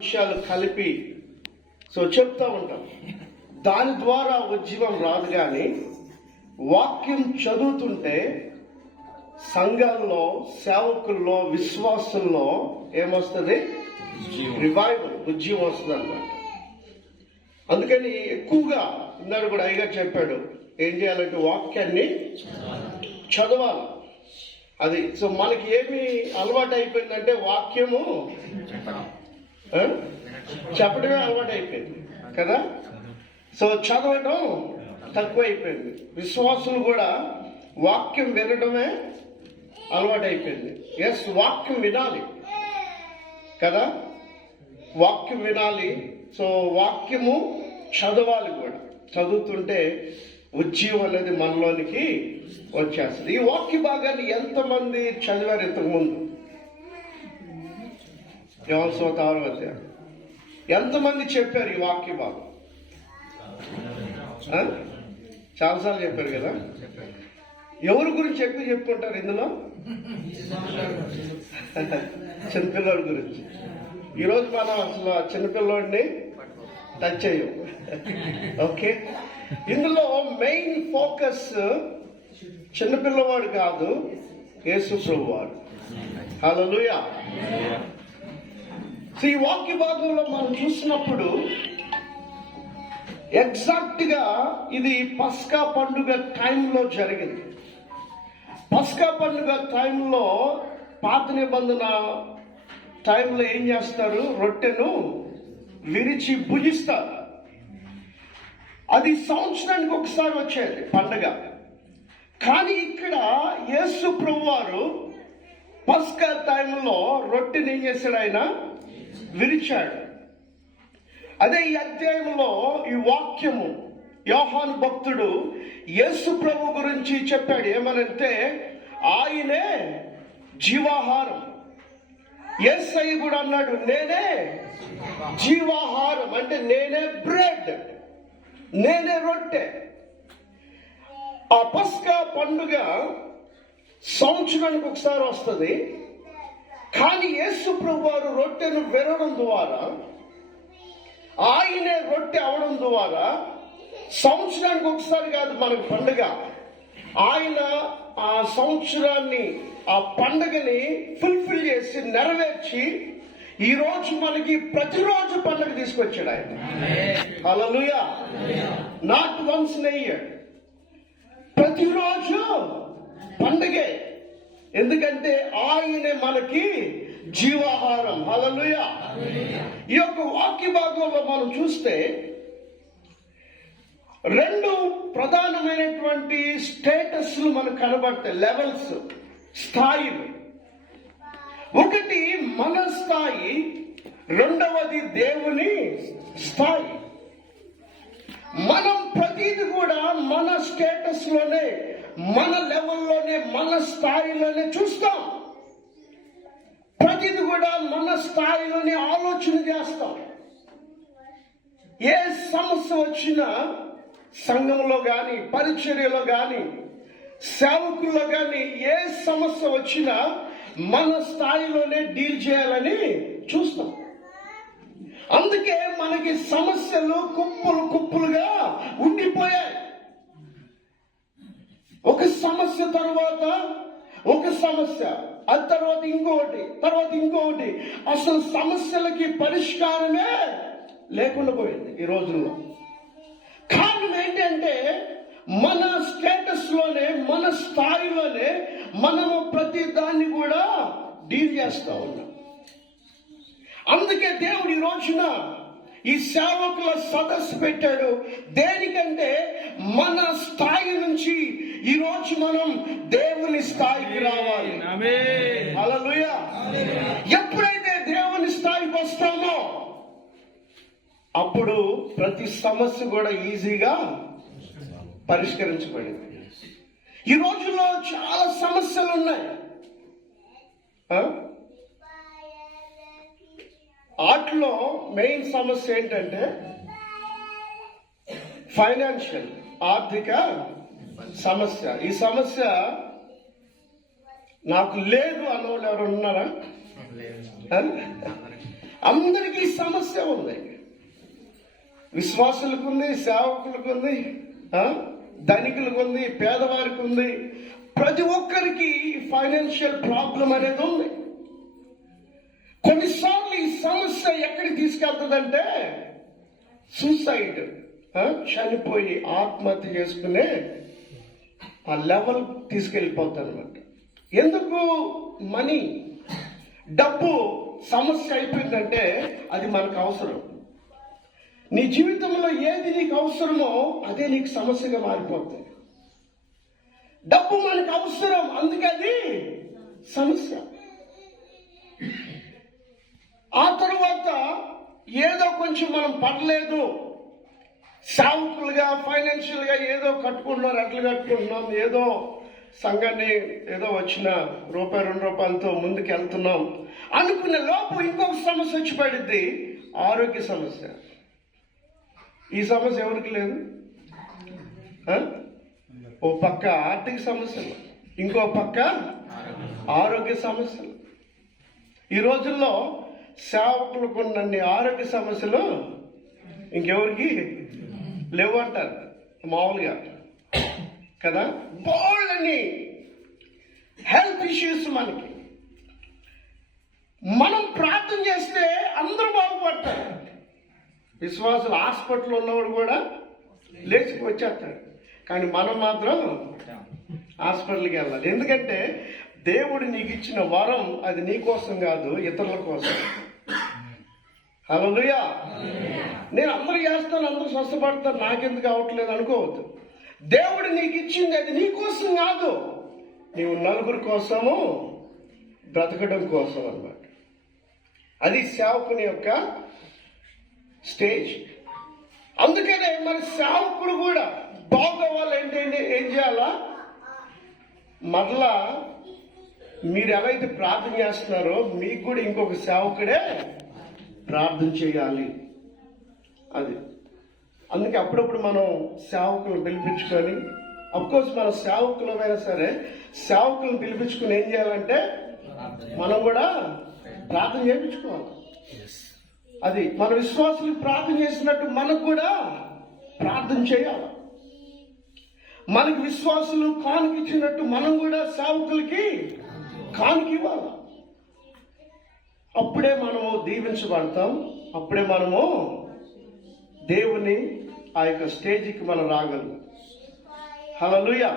విషయాలు కలిపి చెప్తా ఉంటాం. దాని ద్వారా ఉజ్జీవం రాదు. కానీ వాక్యం చదువుతుంటే సంఘాల్లో, సేవకుల్లో, విశ్వాసుల్లో ఏమొస్తుంది? రివైవల్, ఉజ్జీవం వస్తుంది అన్నమాట. అందుకని ఎక్కువగా ఇందాక కూడా అయ్యగారు చెప్పాడు, ఏం చేయాలంటే వాక్యాన్ని చదవాలి. అది మనకి ఏమి అలవాటు అయిపోయిందంటే వాక్యము చెప్పడమే అలవాటు అయిపోయింది కదా. చదవటం తక్కువ అయిపోయింది. విశ్వాసులు కూడా వాక్యం వినడమే అలవాటు అయిపోయింది. ఎస్, వాక్యం వినాలి కదా, వాక్యం వినాలి. వాక్యము చదవాలి కూడా. చదువుతుంటే ఉజ్జీవం అనేది మనలోనికి వచ్చేస్తుంది. ఈ వాక్య భాగాన్ని ఎంతమంది చదివారు ఇంతకుముందు? ఎంతమంది చెప్పారు ఈ వాక్య భాగం? చాలాసార్లు చెప్పారు కదా. ఎవరి గురించి ఎక్కువ చెప్పుకుంటారు ఇందులో? చిన్నపిల్లల గురించి. ఈరోజు మనం అసలు చిన్నపిల్లోడిని టచ్ చేయం. ఓకే, ఇందులో మెయిన్ ఫోకస్ చిన్నపిల్లవాడు కాదు, యేసు ప్రభువారు. హల్లెలూయా. ఈ వాక్య భాగంలో మనం చూసినప్పుడు ఎగ్జాక్ట్ గా ఇది పస్కా పండుగ టైంలో జరిగింది. పస్కా పండుగ టైంలో, పాత నిబంధన టైంలో ఏం చేస్తారు? రొట్టెను విరిచి భుజిస్తారు. అది సంవత్సరానికి ఒకసారి వచ్చేది పండుగ. కానీ ఇక్కడ యేసు ప్రభువారు పస్కా టైంలో రొట్టెని ఏం చేశాడు? ఆయన విరిచాడు. అదే ఈ అధ్యాయంలో ఈ వాక్యము యోహాను భక్తుడు యేసు ప్రభు గురించి చెప్పాడు. ఏమనంటే ఆయనే జీవాహారం. యేసయ్య కూడా అన్నాడు, నేనే జీవాహారం, అంటే నేనే బ్రెడ్, నేనే రొట్టె. ఆ పస్కా పండుగ సంవత్సరానికి ఒకసారి వస్తుంది. కానీ యేసు ప్రభు వారు రొట్టెను విరవడం ద్వారా, ఆయనే రొట్టె అవడం ద్వారా సంవత్సరానికి ఒకసారి కాదు మనకు పండుగ. ఆయన ఆ సంవత్సరాన్ని, ఆ పండుగని ఫుల్ఫిల్ చేసి నెరవేర్చి ఈ రోజు మనకి ప్రతిరోజు పండుగ తీసుకొచ్చాడు ఆయన. Hallelujah. Not once in a year, ప్రతిరోజు పండుగే. ఎందుకంటే ఆయనే మనకి జీవాహారం. హల్లెలూయా. ఈ యొక్క వాక్య భాగంలో మనం చూస్తే రెండు ప్రధానమైనటువంటి స్టేటస్లు మనకు కనబడతాయి, లెవెల్స్, స్థాయిలు. ఒకటి మన స్థాయి, రెండవది దేవుని స్థాయి. మనం ప్రతిది కూడా మన స్టేటస్ లోనే, మన లెవెల్లోనే, మన స్థాయిలోనే చూస్తాం. ప్రతిది కూడా మన స్థాయిలోనే ఆలోచన చేస్తాం. ఏ సమస్య వచ్చినా సంఘంలో కానీ, పరిచర్యలో కానీ, సేవకుల్లో కానీ ఏ సమస్య వచ్చినా మన స్థాయిలోనే డీల్ చేయాలని చూస్తాం. అందుకే మనకి సమస్యలు కుప్పలు కుప్పలుగా ఉండిపోయాయి. ఒక సమస్య తర్వాత ఒక సమస్య, ఆ తర్వాత ఇంకొకటి, తర్వాత ఇంకొకటి. అసలు సమస్యలకి పరిష్కారమే లేకుండా పోయింది ఈ రోజుల్లో. కారణం ఏంటంటే మన స్టేటస్ లోనే, మన స్థాయిలోనే మనము ప్రతి దాన్ని కూడా డీల్ చేస్తా ఉన్నాం. అందుకే దేవుడు ఈ రోజున ఈ సేవకుల సదస్సు పెట్టాడు. దేనికంటే మన స్థాయి నుంచి ఈ రోజు మనం దేవుని స్థాయికి రావాలి. హల్లెలూయా. ఎప్పుడైతే దేవుని స్థాయికి వస్తామో అప్పుడు ప్రతి సమస్య కూడా ఈజీగా పరిష్కరించబడింది. ఈ రోజుల్లో చాలా సమస్యలు ఉన్నాయి. వాటిలో మెయిన్ సమస్య ఏంటంటే ఫైనాన్షియల్, ఆర్థిక సమస్య. ఈ సమస్య నాకు లేదు అన్నవాళ్ళు ఎవరు ఉన్నారా? అందరికీ సమస్య ఉంది. విశ్వాసులకు ఉంది, సేవకులకు ఉంది, ధనికులకు ఉంది, పేదవారికి ఉంది. ప్రతి ఒక్కరికి ఫైనాన్షియల్ ప్రాబ్లం అనేది ఉంది. కొన్నిసార్లు ఈ సమస్య ఎక్కడికి తీసుకెళ్తుందంటే సూసైడ్, చనిపోయి ఆత్మహత్య చేసుకునే ఆ లెవెల్ తీసుకెళ్ళిపోతుంది అనమాట. ఎందుకు? మనీ, డబ్బు సమస్య అయిపోయిందంటే అది మనకు అవసరం. నీ జీవితంలో ఏది నీకు అవసరమో అదే నీకు సమస్యగా మారిపోతుంది. డబ్బు మనకు అవసరం, అందుకే అది సమస్య. ఆ తరువాత ఏదో కొంచెం మనం పడలేదు, సేవకులుగా ఫైనాన్షియల్ గా ఏదో కట్టుకుంటున్నారు, అట్లు కట్టుకుంటున్నాం, ఏదో సంఘాన్ని ఏదో వచ్చిన రూపాయి 2 రూపాయలతో ముందుకు వెళ్తున్నాం అనుకునే లోపు ఇంకొక సమస్య వచ్చి పడిద్ది, ఆరోగ్య సమస్య. ఈ సమస్య ఎవరికి లేదు? ఓ పక్క ఆర్థిక సమస్యలు, ఇంకో పక్క ఆరోగ్య సమస్యలు. ఈ రోజుల్లో సేవకులకు ఉన్నన్ని ఆరోగ్య సమస్యలు ఇంకెవరికి లేవు అంటారు మామూలుగా కదా. బోల్డని హెల్త్ ఇష్యూస్ మనకి. మనం ప్రార్థన చేస్తే అందరూ బాగుపడతారు. విశ్వాసులు హాస్పిటల్ ఉన్నవాడు కూడా లేచి వచ్చేస్తాడు, కానీ మనం మాత్రం హాస్పిటల్కి వెళ్ళాలి. ఎందుకంటే దేవుడు నీకు ఇచ్చిన వరం అది నీ కోసం కాదు, ఇతరుల కోసం. హల్లెలూయా. నేను అందరూ చేస్తాను, అందరూ స్వస్థపడతాను, నాకెందుకు అవ్వట్లేదు అనుకోవద్దు. దేవుడు నీకు ఇచ్చింది అది నీ కోసం కాదు, నీవు నలుగురి కోసము బ్రతకడం కోసం అన్నమాట. అది సేవకుని యొక్క స్టేజ్. అందుకనే మరి సేవకుడు కూడా బాగోవాలి ఏంటంటే ఏం చేయాలా? మరలా మీరు ఎలా అయితే ప్రార్థన చేస్తున్నారో మీకు కూడా ఇంకొక సేవకుడే ప్రార్థన చేయాలి. అది అందుకే అప్పుడప్పుడు మనం సేవకులను పిలిపించుకొని, అఫ్కోర్స్ మన సేవకులమైనా సరే సేవకులను పిలిపించుకుని ఏం చేయాలంటే మనం కూడా ప్రార్థన చేయించుకోవాలి. అది మన విశ్వాసులకు ప్రార్థన చేసినట్టు మనకు కూడా ప్రార్థన చేయాలి. మనకి విశ్వాసులు కానుక ఇచ్చినట్టు మనం కూడా సేవకులకి కానుక ఇవ్వాలి. అప్పుడే మనము దీవించబడతాం, అప్పుడే మనము దేవుని ఆ యొక్క స్టేజ్కి మనం రాగలం. హల్లెలూయా.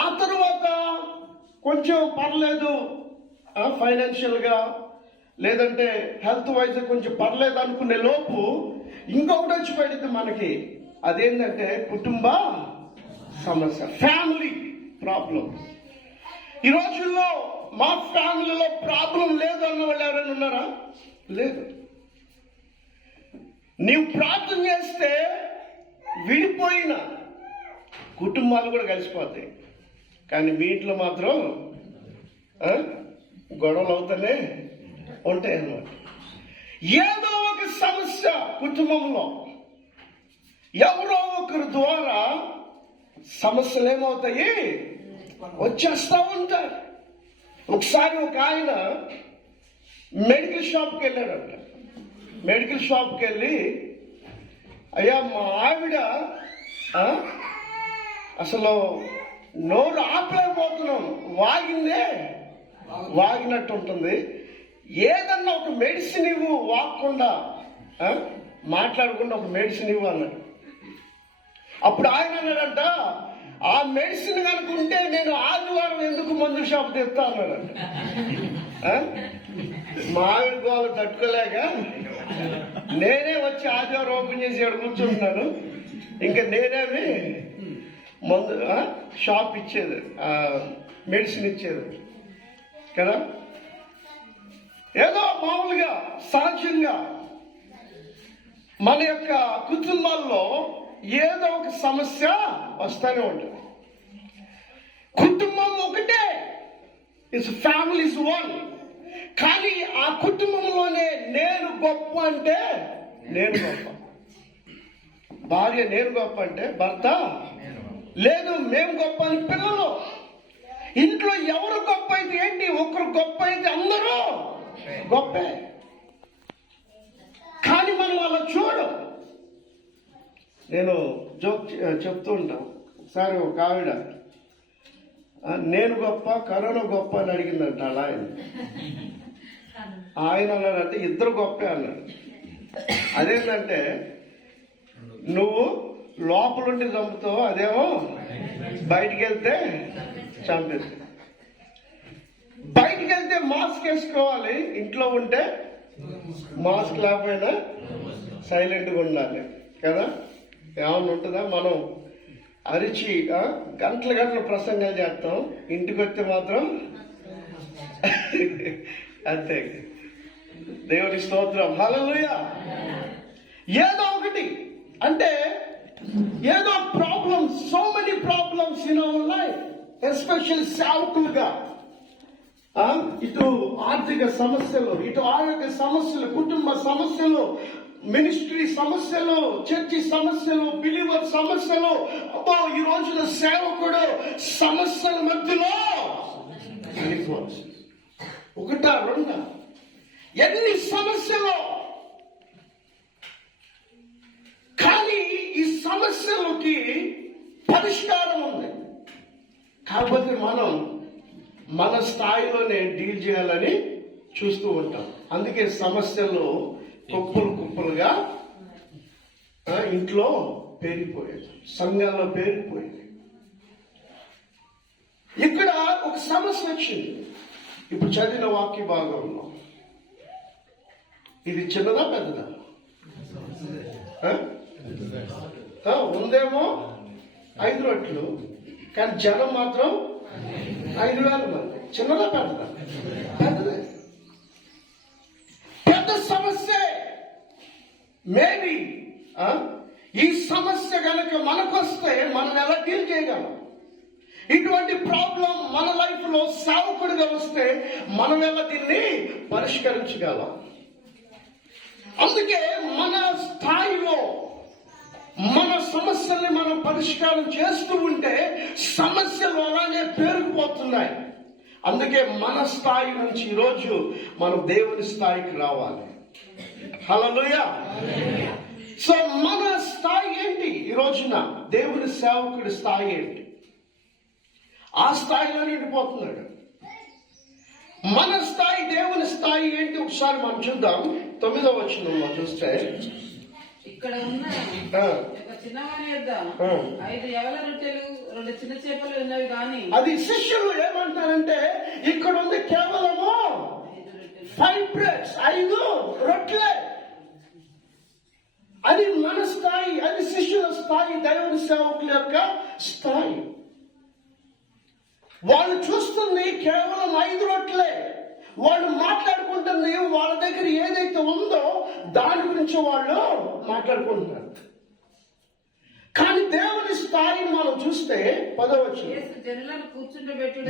ఆ తరువాత కొంచెం పర్లేదు ఫైనాన్షియల్ గా, లేదంటే హెల్త్ వైజ్ కొంచెం పర్లేదు అనుకునే లోపు ఇంకొకటి వచ్చి పడింది మనకి. అదేంటంటే కుటుంబ సమస్య, ఫ్యామిలీ ప్రాబ్లం. ఈ రోజుల్లో మా ఫ్యామిలీలో ప్రాబ్లం లేదు అన్న వాళ్ళు ఎవరైనా ఉన్నారా? లేదు. నీవు ప్రార్థన చేస్తే విడిపోయిన కుటుంబాలు కూడా కలిసిపోతాయి, కానీ మీ ఇంట్లో మాత్రం గొడవలు అవుతానే ఉంటాయి అన్నమాట. ఏదో ఒక సమస్య కుటుంబంలో ఎవరో ఒకరి ద్వారా సమస్యలు ఏమవుతాయి, వచ్చేస్తా ఉంటారు. ఒకసారి ఒక ఆయన మెడికల్ షాప్కి వెళ్ళాడంట. మెడికల్ షాప్కి వెళ్ళి, అయ్యా మా ఆవిడ అసలు నోరు ఆపలేకపోతున్నాం, వాగినట్టు ఉంటుంది, ఏదన్నా ఒక మెడిసిన్ ఇవ్వు, వాగకుండా మాట్లాడకుండా ఒక మెడిసిన్ ఇవ్వు అన్నాడు. అప్పుడు ఆయన అన్నాడంట, ఆ మెడిసిన్ కనుక ఉంటే నేను ఆదివారం ఎందుకు మందు షాప్ తెస్తా అన్నాడంట. మా ఆవిడ గోల తట్టుకోలేక నేనే వచ్చి ఆదివారం ఓపెన్ చేసి ఇక్కడ కూర్చుంటున్నాను, ఇంకా నేనేమి మందు షాప్ ఇచ్చేది, మెడిసిన్ ఇచ్చేది కదా. ఏదో మామూలుగా సహజంగా మన యొక్క కుటుంబాల్లో ఏదో ఒక సమస్య వస్తూనే ఉంటుంది. కుటుంబం ఒకటే, ఇట్స్ ఫ్యామిలీ ఇస్ వన్. కానీ ఆ కుటుంబంలోనే నేను గొప్ప అంటే నేను గొప్ప, భార్య నేను గొప్ప అంటే భర్త లేదు, మేము గొప్ప అని పిల్లలు. ఇంట్లో ఎవరు గొప్ప అయితే ఏంటి, ఒకరు గొప్ప అయితే అందరూ గొప్పే. నేను జోక్ చెప్తూ ఉంటాను. ఒకసారి ఒక ఆవిడ నేను గొప్ప కరోనా గొప్ప అని అడిగిందంట అలా ఆయన అన్నాడంటే ఇద్దరు గొప్పే అన్నాడు. అదేంటంటే నువ్వు లోపలుండి చంపుతావు, అదేమో బయటికి వెళ్తే చంపేస్తావు. బయటికి వెళ్తే మాస్క్ వేసుకోవాలి, ఇంట్లో ఉంటే మాస్క్ లేకపోయినా సైలెంట్గా ఉండాలి కదా. ఏమన్నా ఉంటుందా? మనం అరిచి గంటల గంటల ప్రసంగాలు చేస్తాం, ఇంటికి వస్తే మాత్రం అంతే. దేవుని స్తోత్రం, హల్లెలూయా. ఏదో ఒకటి అంటే ఏదో problems, so many problems in our life, special సేవకులుగా. ఇటు ఆర్థిక సమస్యలు, ఇటు ఆరోగ్య సమస్యలు, కుటుంబ సమస్యలు, మినిస్ట్రీ సమస్యలు, చర్చి సమస్యలు, బిలీవర్ సమస్యలు. అబ్బో, ఈ రోజున సేవకుడు సమస్యల మధ్యలో ఒకటా రెండా ఎన్ని సమస్యలు. కానీ ఈ సమస్యలకి పరిష్కారం ఉంది. కాకపోతే మనం మన స్థాయిలోనే డీల్ చేయాలని చూస్తూ ఉంటాం. అందుకే సమస్యలు కుప్పలు కుప్పలుగా ఇంట్లో పేరిపోయేది, సంఘాల్లో పేరిపోయేది. ఇక్కడ ఒక సమస్య వచ్చింది. ఇప్పుడు చదివిన వాక్య భాగంలో ఇది చిన్నదా పెద్దదా? ఉందేమో 5 రొట్టెలు, కానీ జనం మాత్రం 5,000 మంది. చిన్నదా పెద్దదా? పెద్దదే. పెద్ద సమస్య. మేబీ ఈ సమస్య కనుక మనకొస్తే మనం ఎలా డీల్ చేయగలం? ఇటువంటి ప్రాబ్లం మన లైఫ్ లో సేవకుడిగా వస్తే మనం ఎలా దీన్ని పరిష్కరించగలం? అందుకే మన స్థాయిలో మన సమస్యల్ని మనం పరిష్కారం చేస్తూ ఉంటే సమస్యలు అలానే పేరుకుపోతున్నాయి. అందుకే మన స్థాయి నుంచి ఈరోజు మనం దేవుని స్థాయికి రావాలి. హల్లెలూయా. సో మన స్థాయి ఏంటి? ఈ రోజున దేవుని సేవకుడి స్థాయి ఏంటి? ఆ స్థాయిలో నిండిపోతున్నాడు. మన స్థాయి, దేవుని స్థాయి ఏంటి? ఒకసారి మనం చూద్దాం. 9వ వచనంలో చూస్తే, ఇక్కడ ఉన్న ఒక చిన్నవాని యొద్ద 5 యవల రొట్టెలు 2 చిన్న చేపలు ఉన్నవి కానీ. అది శిష్యులు ఏమంటారంటే ఇక్కడ ఉంది కేవలము 5 బ్రెడ్స్, 5 రొట్టెలే. అది మన స్థాయి, అది శిష్యుల స్థాయి, దేవుని సేవకుల యొక్క స్థాయి. వాళ్ళు చూస్తుంది కేవలం 5 రొట్టెలే. వాళ్ళు మాట్లాడుకుంటుంది వాళ్ళ దగ్గర ఏదైతే ఉందో దాని గురించి వాళ్ళు మాట్లాడుకుంటున్నారు. కానీ దేవుని స్థాయిని మనం చూస్తే 10వ వచనం,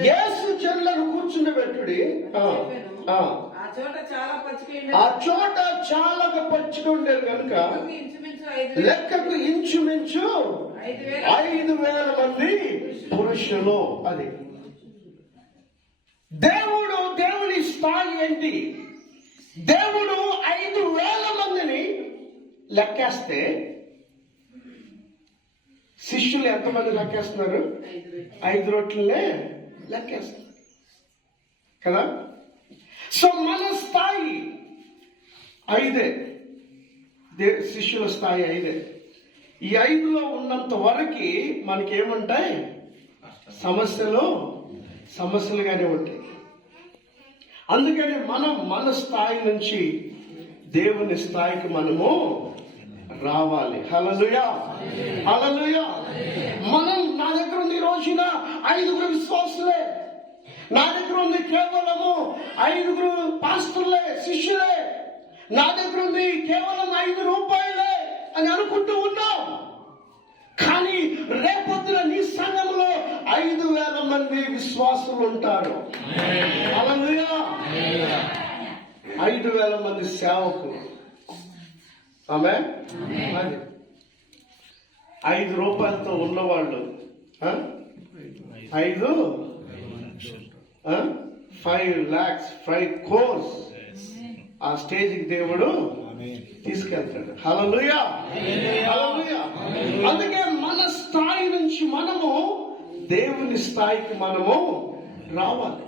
యేసు జనులను కూర్చుండబెట్టుడి, ఆ చోట చాలా పచ్చిక ఉండేది కనుక లెక్కకు ఇంచుమించు 5,000 మంది పురుషులు. అది దేవుని స్థాయి ఏంటి? దేవుడు 5,000 మందిని లెక్కేస్తే శిష్యులు ఎంతమంది లెక్కేస్తున్నారు? 5 రొట్టెలే లెక్కేస్తున్నారు కదా. సో మన స్థాయి 5. శిష్యుల స్థాయి 5. ఈ 5లో ఉన్నంత వరకు మనకేముంటాయి? సమస్యలుగానే ఉంటాయి. అందుకని మనం మన స్థాయి నుంచి దేవుని స్థాయికి మనము రావాలి. హల్లెలూయా, హల్లెలూయా. నా దగ్గర ఉంది ఈ రోజున 5 విశ్వాసులే. నా దగ్గర ఉంది కేవలము 5 పాస్టర్లే, శిష్యులే. నా దగ్గర ఉంది కేవలం 5 రూపాయలే అని అనుకుంటూ ఉన్నాం. కానీ రేపొద్దున నీ సంఘంలో 5,000 మంది విశ్వాసులు ఉంటారు. హల్లెలూయా. 5,000 మంది సేవకులు. ఆమేన్. 5 రూపాయలతో ఉన్నవాళ్ళు 5 lakhs, 5 crores ఆ స్టేజ్కి దేవుడు తీసుకు తీసుకెళ్తాడు. హల్లెలూయా, హల్లెలూయా. అందుకే మన స్థాయి నుంచి మనము దేవుని స్థాయికి మనము రావాలి.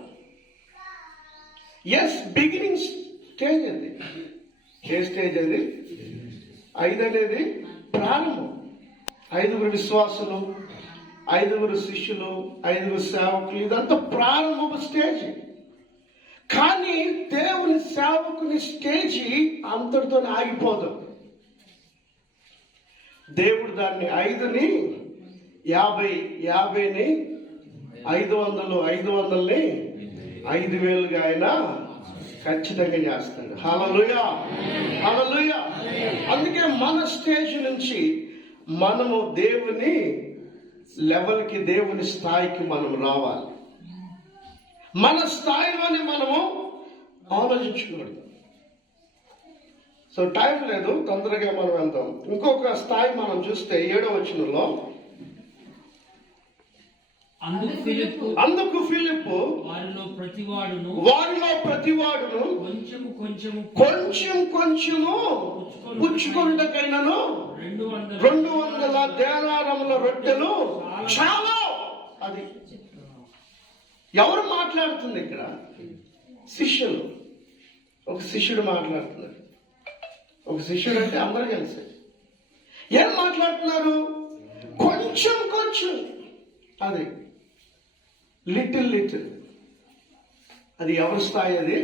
ఎస్, బిగినింగ్ స్టేజ్ అది. ఏ స్టేజ్ అది? 5 అనేది ప్రారంభం. 5 విశ్వాసులు, 5 శిష్యులు, 5 సేవకులు, ఇదంతా ప్రారంభపు స్టేజ్. కానీ దేవుని సేవకుని స్టేజి అంతటితో ఆగిపోదు. దేవుడు దాన్ని 5ని 50ని 500, 500ని 5000గా ఆయన ఖచ్చితంగా చేస్తాడు. హల్లెలూయా, హల్లెలూయా. అందుకే మన స్టేజ్ నుంచి మనము దేవుని లెవెల్కి, దేవుని స్థాయికి మనం రావాలి. మన స్థాయిలోనే మనము ఆలోచించకూడదు. సో టైం లేదు, తొందరగా మనం వెళ్తాం. ఇంకొక స్థాయి మనం చూస్తే 7వ వచనంలో, అందుకు ఫిలిప్పు వారిలో ప్రతివాడును కొంచెము పుచ్చుకొనుటకైనను 200 దేనారముల రొట్టెలు చాలా. అది ఎవరు మాట్లాడుతుంది ఇక్కడ? శిష్యులు. ఒక శిష్యుడు మాట్లాడుతున్నారు. ఒక శిష్యుడు అంటే అందరూ కలిసి ఏం మాట్లాడుతున్నారు? కొంచెం. అది లిటిల్. అది ఎవరి స్థాయి? అది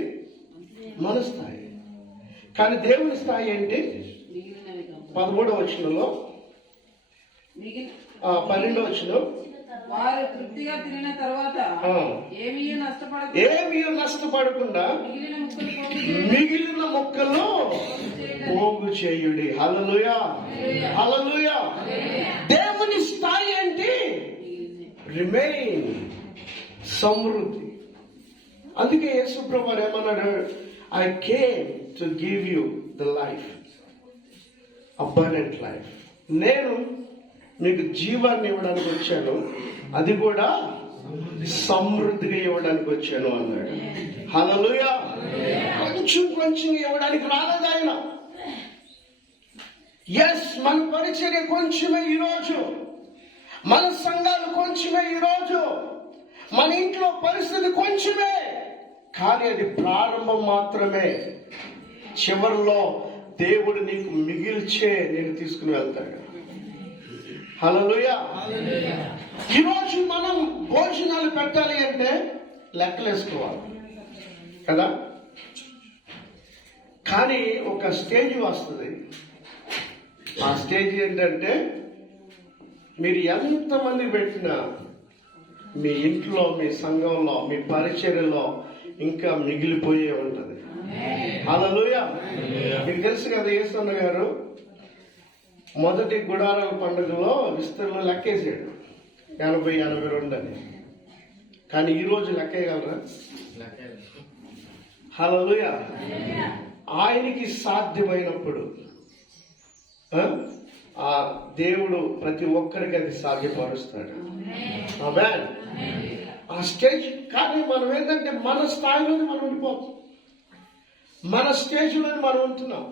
మన స్థాయి. కానీ దేవుని స్థాయి ఏంటి? 13వ వచనంలో, 12వ వచనం, వారు తృప్తిగా తినిన తర్వాత ఏమీ నష్టపడకుండా మిగిలిన ముక్కలు పోగు చేయుడి. హల్లెలూయా, హల్లెలూయా. దేవుని స్థాయి ఏంటి? రిమైన్, సమృద్ధి. అందుకే యేసు ప్రభువు ఏమన్నాడు? I came to give you the life, abundant life. నేను మీకు జీవాన్ని ఇవ్వడానికి వచ్చాను, అది కూడా సమృద్ధిగా ఇవ్వడానికి వచ్చాను అన్నాడు. హల్లెలూయా. కొంచెం ఇవ్వడానికి రాలేదు ఆయన. ఎస్, మన పరిచర్య కొంచెమే ఈరోజు, మన సంఘాలు కొంచెమే ఈరోజు, మన ఇంట్లో పరిస్థితి కొంచెమే. కానీ అది ప్రారంభం మాత్రమే. చివరిలో దేవుడు నీకు మిగిల్చే నేను తీసుకుని వెళ్తాడు. హల్లెలూయా. ఈరోజు మనం భోజనాలు పెట్టాలి అంటే లెక్కలేసుకోవాలి కదా. కానీ ఒక స్టేజ్ వస్తుంది. ఆ స్టేజ్ ఏంటంటే, మీరు ఎంతమంది పెట్టినా మీ ఇంట్లో, మీ సంఘంలో, మీ పరిచర్యలో ఇంకా మిగిలిపోయే ఉంటుంది. హల్లెలూయా. మీకు తెలుసు కదా, యేసన్న గారు మొదటి గుడారాల పండుగలో విస్తరణలో లెక్కేసాడు 80-82 అని. కానీ ఈరోజు లెక్కేయగలరా? హల్లెలూయా. ఆయనకి సాధ్యమైనప్పుడు ఆ దేవుడు ప్రతి ఒక్కరికి అది సాధ్యపరుస్తాడు. ఆమేన్. ఆ స్టేజ్. కానీ మనం ఏంటంటే మన స్థాయిలోనే మనం ఉండిపోతాం, మన స్టేజ్లోనే మనం ఉంటున్నాం.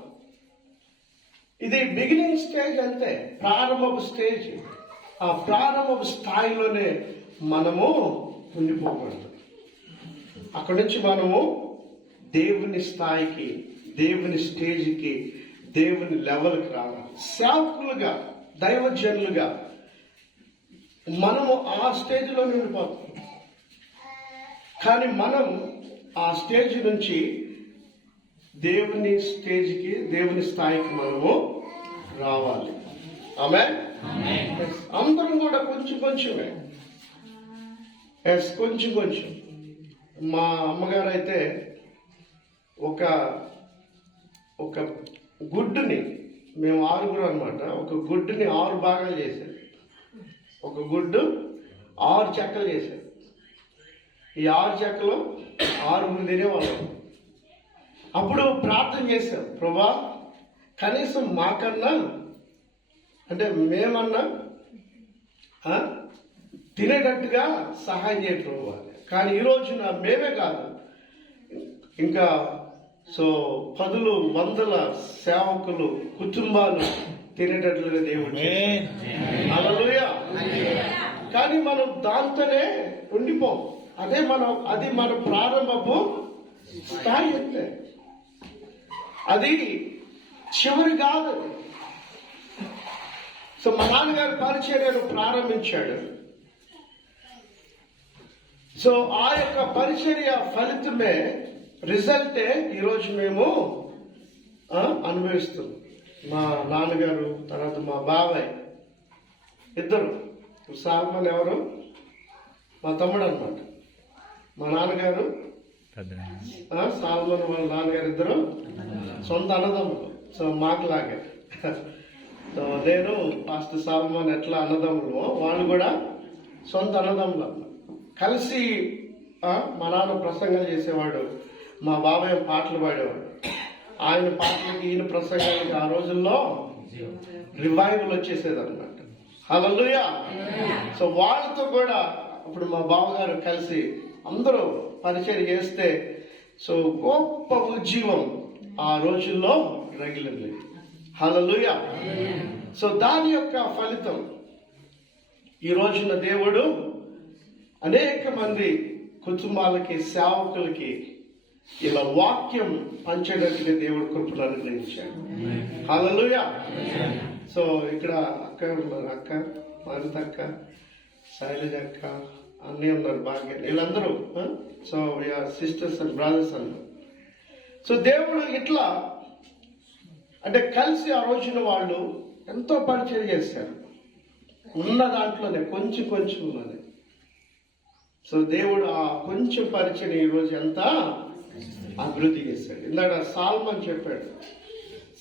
ఇది బిగినింగ్ స్టేజ్, అంతే, ప్రారంభపు స్టేజ్. ఆ ప్రారంభపు స్థాయిలోనే మనము ఉండిపోకూడదు. అక్కడి నుంచి మనము దేవుని స్థాయికి, దేవుని స్టేజ్కి, దేవుని లెవెల్కి రావాలి. సేవకులుగా, దైవజనులుగా మనము ఆ స్టేజ్లో ఉండిపోతాం. కానీ మనం ఆ స్టేజ్ నుంచి దేవుని స్టేజ్కి, దేవుని స్థాయికి మనము రావాలి. ఆమేన్. అందరం కూడా కొంచెమే. కొంచెం. మా అమ్మగారు అయితే ఒక గుడ్డుని, మేము 6 అన్నమాట, ఒక గుడ్డుని 6 భాగాలు చేశారు. ఒక గుడ్డు 6 చెక్కలు చేశారు. ఈ 6 చెక్కలు 6 తినేవాళ్ళం. అప్పుడు ప్రార్థన చేశాం, ప్రభా కనీసం మాకన్నా, అంటే మేమన్నా తినేటట్టుగా సహాయం చేయ ప్రభా. కానీ ఈరోజు మేమే కాదు, ఇంకా సో పదులు వందల సేవకులు కుటుంబాలు తినేటట్లుగా దేవుడు చేశాడు. హల్లెలూయా. కానీ మనం దాంతోనే ఉండిపోం. అది మన ప్రారంభపు స్థాయి అంతే. అది చివరి కాదు. సో మా నాన్నగారు పరిచర్యను ప్రారంభించాడు. సో ఆ యొక్క పరిచర్య ఫలితమే, రిజల్టే ఈరోజు మేము అనుభవిస్తున్నాం. మా నాన్నగారు తర్వాత మా బాబాయ్ ఇద్దరు. సాల్మన్ ఎవరు? మా తమ్ముడు అన్నమాట. మా నాన్నగారు సాల్మన్ వాళ్ళ నాన్నగారు ఇద్దరు సొంత అన్నదమ్ములు. సో మాకులాగే. సో నేను పాస్టర్ సాల్మన్ ఎట్లా అన్నదమ్ములు, వాళ్ళు కూడా సొంత అన్నదమ్ములు అన్న. కలిసి మా నాన్న ప్రసంగం చేసేవాడు, మా బాబాయ్ పాటలు పాడేవాడు. ఆయన పాటలకి ఈయన ప్రసంగాలకి ఆ రోజుల్లో రివైవల్ వచ్చేసేది అన్నమాట. హల్లెలూయా. సో వాళ్ళతో కూడా ఇప్పుడు మా బావగారు కలిసి అందరూ పరిచయం చేస్తే సో గొప్ప ఉజ్జీవం ఆ రోజుల్లో రగిలింది. హల్లెలూయా. సో దాని యొక్క ఫలితం ఈ రోజున దేవుడు అనేక మంది కుటుంబాలకి, సేవకులకి ఇలా వాక్యం పంచడానికి దేవుడు కృపను అనుగ్రహించాడు. హల్లెలూయా. సో ఇక్కడ అక్క ఉన్నారు, అక్క మానతక్క, శైలజ అక్క, అన్నీ ఉన్నారు, భాగ్య, వీళ్ళందరూ. So we are sisters and brothers అన్నారు. సో దేవుడు ఇట్లా అంటే కలిసి ఆ రోజున వాళ్ళు ఎంతో పరిచయం చేశారు. ఉన్న దాంట్లోనే కొంచెం ఉన్నది. సో దేవుడు ఆ కొంచెం పరిచయం ఈరోజు ఎంత అభివృద్ధి చేశాడు. ఇందాక సాల్మన్ చెప్పాడు.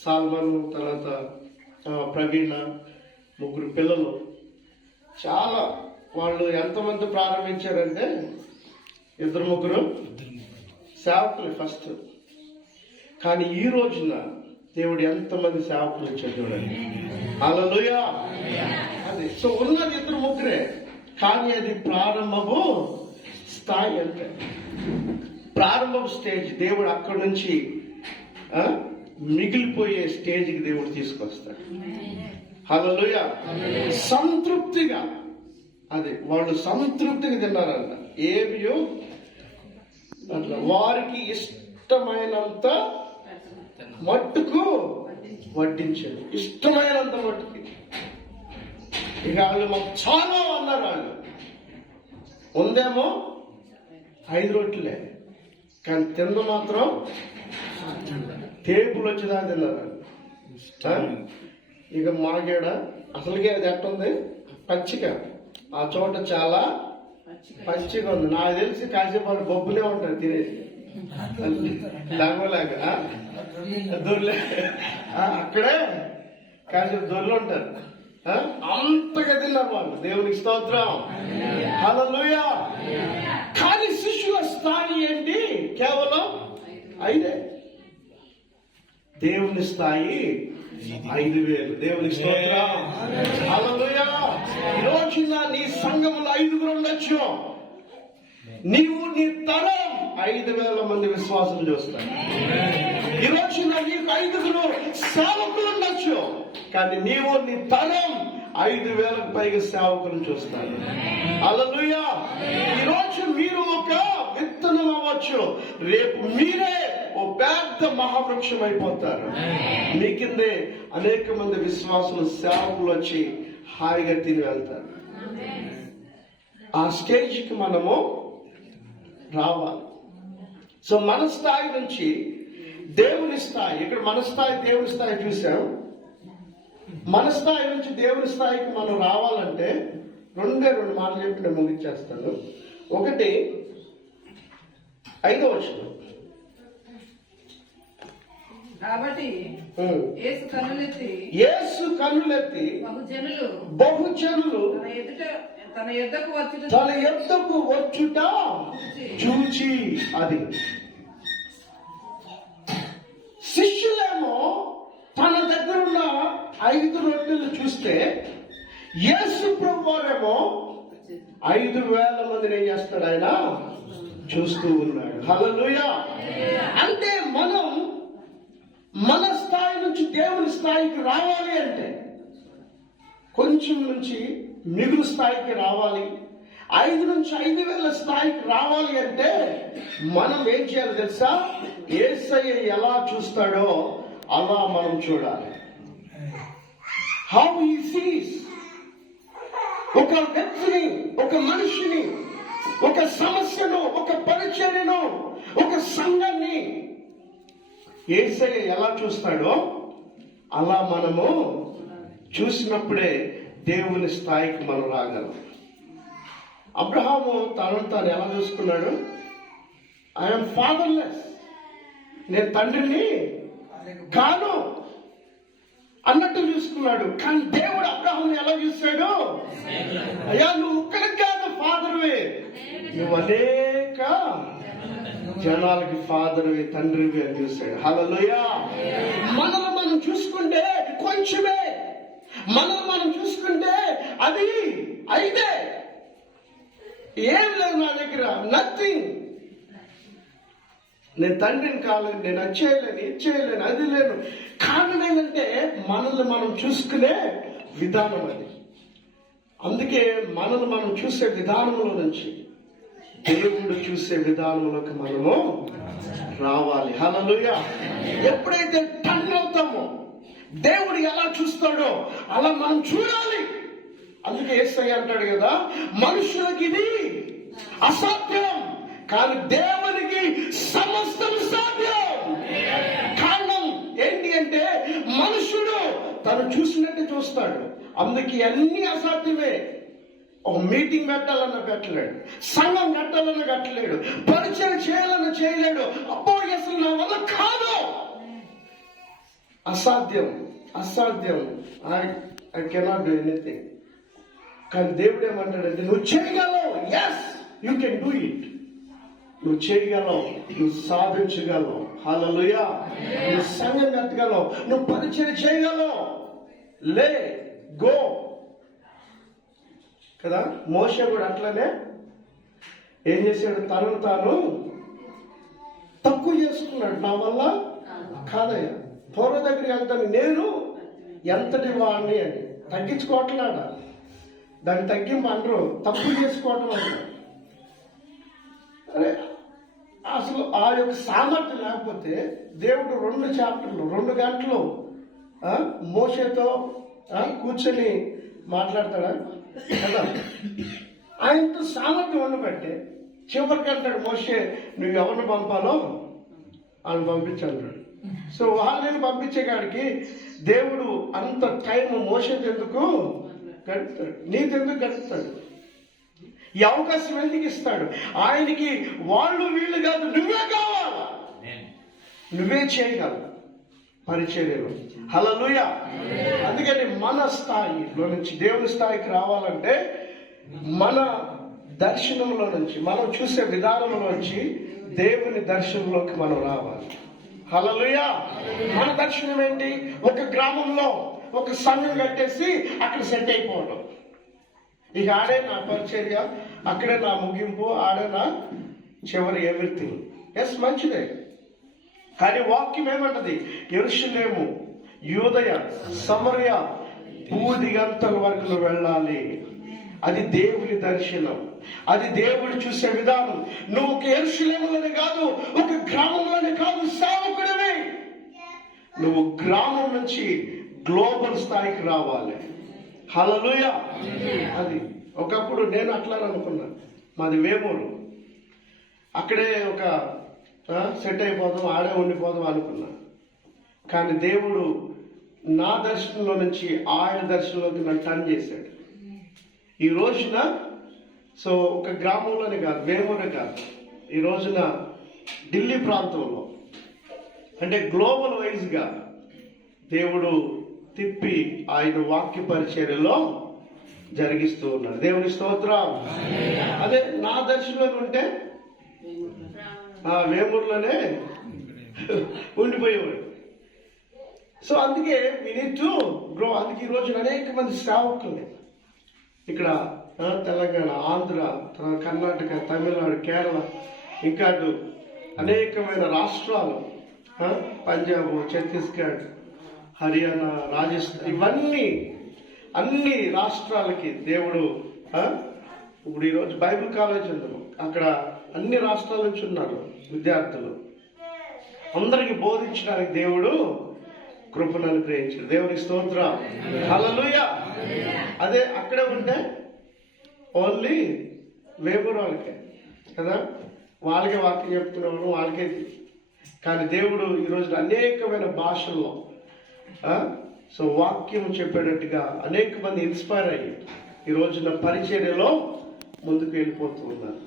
సాల్మన్ తర్వాత ప్రవీణ, ముగ్గురు పిల్లలు. చాలా వాళ్ళు ఎంతమంది ప్రారంభించారంటే 2-3 సేవకులు ఫస్ట్. కానీ ఈ రోజున దేవుడు ఎంతమంది సేవకులు వచ్చారు చూడండి. హల్లెలూయా. అది సో ఉన్నది 2-3, కానీ అది ప్రారంభము స్థాయి అంటే ప్రారంభపు స్టేజ్. దేవుడు అక్కడి నుంచి మిగిలిపోయే స్టేజ్కి దేవుడు తీసుకొస్తాడు. హల్లెలూయా. సంతృప్తిగా, అది వాళ్ళు సంతృప్తిగా తిన్నారంట. ఏమియో అట్లా వారికి ఇష్టమైనంత మట్టుకు వడ్డించాడు. ఇష్టమైనంత మట్టుకి. ఇక వాళ్ళు మాకు చాలా అన్నారు. వాళ్ళు ఉందేమో 5 రొట్టెలే, కానీ తిన్న మాత్రం టేపులు వచ్చేదా తిన్నారు. ఇక మాగేడ అసలుకే అది ఎట్టుంది, పచ్చిగా. ఆ చోట చాలా పచ్చిగా ఉంది. నాకు తెలిసి కాసేపు వాళ్ళు బొబ్బులే ఉంటారు తినేసి, లాగోలాగా దొర్లే. అక్కడే కాసేపు దొర్లు ఉంటారు. అంతగా తిన్నారు వాళ్ళు. దేవునికి స్తోత్రం. హల్లెలూయా. కానీ శిష్యుల స్థాయి ఏంటి? కేవలం 5. దేవుని స్థాయి 5,000. దేవునికి స్తోత్రం. హల్లెలూయా. ఈ రోజున నీ సంఘములో 5 ఉండొచ్చు. నీవు నీ తరం 5,000 మంది విశ్వాసులు చూస్తారు. ఈ రోజున నీకు 5 సేవకులు ఉండొచ్చు, కానీ నీవు నీ తరం 5,000కు పైగా సేవకులను చూస్తారు. హల్లెలూయా. ఈ రోజు మీరు ఒక విత్తనం అవ్వచ్చు, రేపు మీరే ఓ పెద్ద మహావృక్షం అయిపోతారు. మీ కిందే అనేక మంది విశ్వాసులు, సేవకులు వచ్చి హాయిగా తిని వెళ్తారు. ఆ స్టేజ్కి మనము రావాలి. సో మన స్థాయి నుంచి దేవుని స్థాయి, ఇక్కడ మన స్థాయి దేవుని స్థాయి చూసాం. మన స్థాయి నుంచి దేవుని స్థాయికి మనం రావాలంటే 2 మాటలు చెప్పి నేను ముగించేస్తాను. ఒకటి 5వ వచనం. కాబట్టి యేసు కన్నులెత్తి బహుజనులు తన యొద్దకు వచ్చుట చూచి, అది శిష్యులేమో తన దగ్గర ఉన్న 5 రొట్టెలు చూస్తే, యేసు ప్రభువారేమో 5,000 మందిని ఏం చేస్తాడు? ఆయన చూస్తూ ఉన్నాడు. హల్లెలూయా. అంటే మనం మన స్థాయి నుంచి దేవుని స్థాయికి రావాలి అంటే కొంచెం నుంచి మిగులు స్థాయికి రావాలి, 5 నుంచి 5,000 స్థాయికి రావాలి అంటే మనం ఏం చేయాలి తెలుసా? యేసయ్య ఎలా చూస్తాడో అలా మనం చూడాలి. How he sees. ఒక వ్యక్తిని, ఒక మనిషిని, ఒక సమస్యను, ఒక పరిచర్యను, ఒక సంఘాన్ని యేసయ్య ఎలా చూస్తాడో అలా మనము చూసినప్పుడే దేవుని స్థాయికి మనం రాగలం. అబ్రహాము తనను తాను ఎలా చూసుకున్నాడు? ఐఎమ్ ఫాదర్లెస్, నేను తండ్రిని కాను అన్నట్టు చూసుకున్నాడు. కానీ దేవుడు అబ్రహాముని ఎలా చూశాడు? అయ్యా, నువ్వు ఒక్కడికి కాదు ఫాదర్వే, నువ్వు అనేక జనాలకి ఫాదర్వి, తండ్రివి అని చూశాడు. హల్లెలూయా. మనల్ని మనం చూసుకుంటే కొంచెమే, మనల్ని మనం చూసుకుంటే అది అయితే ఏం లేదు నా దగ్గర, నథింగ్. నేను తండ్రిని కాలేను, నేను అది చేయలేను, ఇది చేయలేను, అది లేను. కారణం ఏంటంటే మనల్ని మనం చూసుకునే విధానం అది. అందుకే మనల్ని మనం చూసే విధానంలో నుంచి దేవుడు చూసే విధానంలోకి మనము రావాలి. హల్లెలూయా. ఎప్పుడైతే టర్న్ అవుతామో దేవుడు ఎలా చూస్తాడో అలా మనం చూడాలి. అందుకే యేసయ్య అంటాడు కదా, మనుషులకి ఇది అసాధ్యం కానీ దేవునికి సమస్తం సాధ్యం. కారణం ఏంటి అంటే మనుషుడు తను చూసినట్టు చూస్తాడు, అందుకే అన్ని అసాధ్యమే. ఒక మీటింగ్ పెట్టాలన్నా పెట్టలేడు, సంఘం కట్టాలన్నా కట్టలేడు, పరిచయం చేయాలన్నా చేయలేడు. అబ్బో అసలు నా వల్ల కాదు, అసాధ్యం, అసాధ్యం, ఐ కెనాట్ డూ ఎనీథింగ్. కానీ దేవుడు ఏమంటాడంటే నువ్వు చేయగలవు. Yes, you can do it. నువ్వు చేయగలవు, నువ్వు సాధించగలవు. హల్లెలూయా. నువ్వు సంఘం కట్టగలవు, నువ్వు పరిచయం చేయగలవు. లే గో కదా. మోషే కూడా అట్లనే ఏం చేశాడు? తనను తాను తక్కువ చేసుకున్నాడు. నా వల్ల కాదయ్యా, పూర్వ దగ్గరికి వెళ్తాను, నేను ఎంతటి వాడిని అని తగ్గించుకోవట్లేదా? దాన్ని తగ్గింపు అంటారు, తక్కువ చేసుకోవటం అంటారు. అరే అసలు ఆ యొక్క సామర్థ్యం లేకపోతే దేవుడు 2 చాప్టర్లు 2 గంటలు మోషేతో కూర్చొని మాట్లాడతాడా కదా? ఆయనతో సామర్థ్యం ఉండబట్టే చివరికి అంటాడు మోషే, నువ్వు ఎవరిని పంపాలో వాళ్ళని పంపించంటాడు. సో వాళ్ళని పంపించే కాడికి దేవుడు అంత టైం మోషేతో ఎందుకు గడుపుతాడు? నీకెందుకు గడుపుతాడు? ఈ అవకాశం ఎందుకు ఇస్తాడు? ఆయనకి వాళ్ళు వీళ్ళు కాదు, నువ్వే కావాలా, నువ్వే చేయగలవు పరిచర్యలు. హల్లెలూయా. అందుకని మన స్థాయిలో నుంచి దేవుని స్థాయికి రావాలంటే మన దర్శనంలో నుంచి, మనం చూసే విధానంలో నుంచి దేవుని దర్శనంలోకి మనం రావాలి. హల్లెలూయా. మన దర్శనం ఏంటి? ఒక గ్రామంలో ఒక సంఘం కట్టేసి అక్కడ సెట్ అయిపోవడం. ఇక ఆడే నా పరిచర్య, అక్కడే నా ముగింపు, ఆడే నా చివరి ఎవ్రీథింగ్. ఎస్, మంచిదే. కానీ వాక్యం ఏమంటది? యెరూషలేము, యూదయ, సమరయ, భూదిగంతల వరకు నువ్వు వెళ్ళాలి. అది దేవుని దర్శనం, అది దేవుడు చూసే విధానం. నువ్వు ఒక యెరూషలేములోనే కాదు, ఒక గ్రామంలోనే కాదు, సేవకుడివి. నువ్వు గ్రామం నుంచి గ్లోబల్ స్థాయికి రావాలి. హల్లెలూయా. అది ఒకప్పుడు నేను అట్లా అనుకున్నా. మాది వేమూరు, అక్కడే ఒక సెట్ అయిపోదాం, ఆడే ఉండిపోదాం అనుకున్నా. కానీ దేవుడు నా దర్శనంలో నుంచి ఆయన దర్శనంలోకి నన్ను టర్న్ చేశాడు. ఈ రోజున సో ఒక గ్రామంలోనే కాదు, వేమూరే కాదు, ఈ రోజున ఢిల్లీ ప్రాంతంలో అంటే గ్లోబల్ వైజ్గా దేవుడు తిప్పి ఆయన వాక్య పరిచర్యలో జరిగిస్తూ ఉన్నాడు. దేవుని స్తోత్రం. అదే నా దర్శనంలో ఉంటే వేమూరులోనే ఉండిపోయేవాడు. సో అందుకే వి నీడ్ టు గ్రో. అందుకే ఈ రోజు అనేక మంది సేవకులు ఇక్కడ తెలంగాణ, ఆంధ్ర, కర్ణాటక, తమిళనాడు, కేరళ, ఇంకా అనేకమైన రాష్ట్రాలు పంజాబ్, ఛత్తీస్గఢ్, హర్యానా, రాజస్థాన్, ఇవన్నీ అన్ని రాష్ట్రాలకి దేవుడు ఇప్పుడు ఈరోజు బైబిల్ కాలేజ్ ఉందాము, అక్కడ అన్ని రాష్ట్రాల నుంచి ఉన్నారు విద్యార్థులు. అందరికి బోధించడానికి దేవుడు కృపను అనుగ్రహించాడు. దేవునికి స్తోత్రం, హల్లెలూయా. అదే అక్కడే ఉంటే ఓన్లీ వేబూర్ వాళ్ళకే కదా, వాళ్ళకే వాక్యం చెప్తున్నవాడు వాళ్ళకే. కానీ దేవుడు ఈరోజు అనేకమైన భాషల్లో సో వాక్యం చెప్పేటట్టుగా అనేక మంది ఇన్స్పైర్ అయ్యి ఈ రోజున పరిచర్యలో ముందుకు వెళ్ళిపోతూ ఉన్నారు.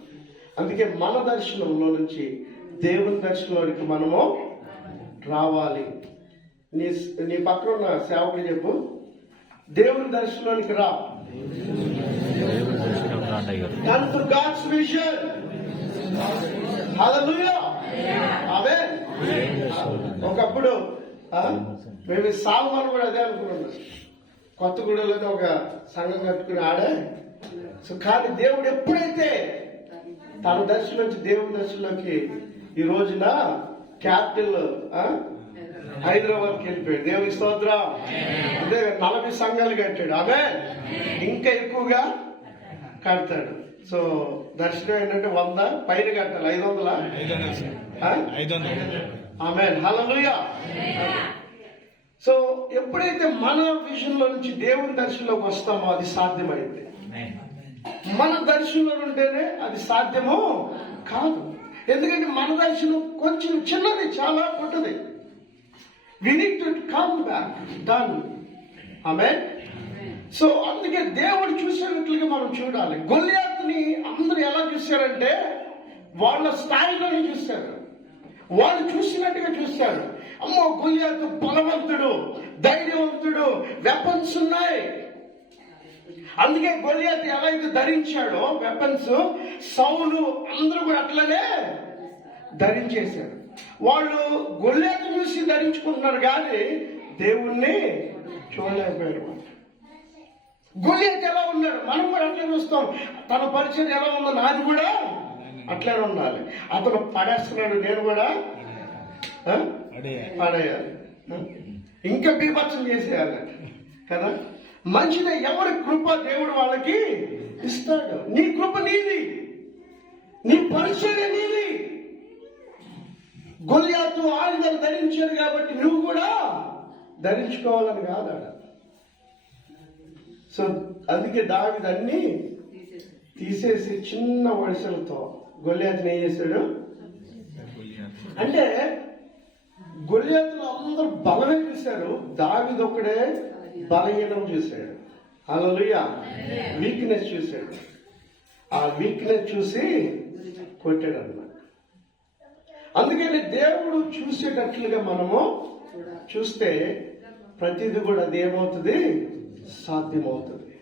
అందుకే మన దర్శనంలో నుంచి దేవుని దర్శనంలోనికి మనము రావాలి. నీ పక్కన ఉన్న సేవకుడు చెప్పు, దేవుని దర్శనంలోనికి రా. Come to God's vision. Hallelujah. Amen. ఒకప్పుడు మేము సాల్మాన్ కూడా అదే అనుకున్నాం, కొత్తగూడలోనే ఒక సంఘం కట్టుకుని ఆడే. సో కానీ దేవుడు ఎప్పుడైతే తన దర్శనంలోంచి దేవుని దర్శనంలోకి ఈ రోజున క్యాపిటల్ హైదరాబాద్కి వెళ్ళిపోయాడు. దేవుని స్తోత్రం. అదే 40 సంఘాలు కట్టాడు. ఆమె ఇంకా ఎక్కువగా కడతాడు. సో దర్శనం ఏంటంటే 100 పైన కట్టాలి. 500. ఆమేన్, హల్లెలూయా. సో ఎప్పుడైతే మన విషయంలో నుంచి దేవుని దర్శనంలోకి వస్తామో అది సాధ్యమైంది. మన దర్శనంలో ఉంటేనే అది సాధ్యమో కాదు. ఎందుకంటే మన దర్శనం కొంచెం చిన్నది, చాలా పుట్టది. We need to come back, done. Amen. So అందుకే దేవుడు చూసేటట్లుగా మనం చూడాలి. గొల్యాతుని అందరూ ఎలా చూశారంటే వాళ్ళ స్థాయిలోనే చూశారు, వాళ్ళు చూసినట్టుగా చూశారు. అమ్మో గొల్యాతు బలవంతుడు, ధైర్యవంతుడు, వెపన్స్ ఉన్నాయి. అందుకే గొల్యాతు ఎలా అయితే ధరించాడో వెపన్స్, సౌలు అందరూ కూడా అట్లనే ధరించేశారు. వాళ్ళు గొల్యాతు చూసి ధరించుకుంటున్నారు కానీ దేవుణ్ణి చూడలేకపోయారు. గొల్యాతు ఎలా ఉన్నాడు, మనం కూడా అట్లే చూస్తాం. తన పరిచయం ఎలా ఉందో నాది కూడా అట్లనే ఉండాలి. అతను పడేస్తున్నాడు, నేను కూడా పడేయాలి, ఇంకా బీభత్సం చేసేయాలి కదా. మంచిదే, ఎవరి కృప దేవుడు వాళ్ళకి ఇస్తాడు. నీ కృప నీది, నీ పరిచయం నీది. గొల్యాతు ఆయుధాలు ధరించాడు కాబట్టి నువ్వు కూడా ధరించుకోవాలని కాదు. సో అందుకే దావీదు అన్ని తీసేసి చిన్న వడిసెలతో గొల్యాతుని ఏం చేశాడు అంటే, గొల్యాతులు అందరూ బలమే చూశారు, దావీదు ఒక్కడే బలహీనం చూశాడు. హల్లెలూయా. వీక్నెస్ చూశాడు, ఆ వీక్నెస్ చూసి కొట్టాడు అన్నమాట. అందుకని దేవుడు చూసేటట్లుగా మనము చూస్తే ప్రతిదీ కూడా అది ఏమవుతుంది, సాధ్యమవుతుంది.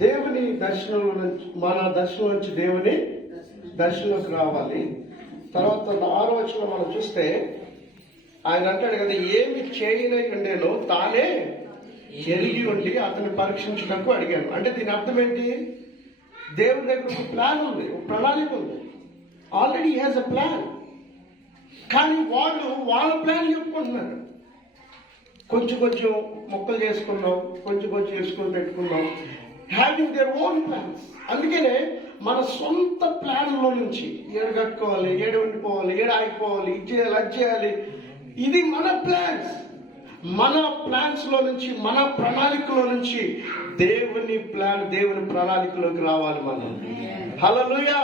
దేవుని దర్శనంలో నుంచి, మన దర్శనం నుంచి దేవుని దర్శనంలోకి రావాలి. తర్వాత 6వ వచనం మనం చూస్తే ఆయన అంటాడు కదా, ఏమి చేయలేకుండేనో తానే ఎరిగి ఉండి అతన్ని పరీక్షించడానికి అడిగాను. అంటే దీని అర్థం ఏంటి, దేవుడి దగ్గర ఒక ప్లాన్ ఉంది, ఒక ప్రణాళిక ఉంది. Already has a plan. కానీ వాళ్ళు వాళ్ళ ప్లాన్ చెప్పుకుంటున్నారు. కొంచెం కొంచెం మొక్కలు చేసుకున్నాం, కొంచెం కొంచెం చేసుకుని పెట్టుకున్నాం, హ్యావింగ్ దేర్ ఓన్ ప్లాన్స్. అందుకనే మన సొంత ప్లాన్లో నుంచి ఏడు కట్టుకోవాలి, ఏడు ఉండిపోవాలి, ఏడు ఆగిపోవాలి, ఇది చేయాలి, అది చేయాలి, ఇది మన ప్లాన్స్. మన ప్లాన్స్ లో నుంచి, మన ప్రణాళికలో నుంచి దేవుని ప్లాన్, దేవుని ప్రణాళికలోకి రావాలి మనం. Hallelujah.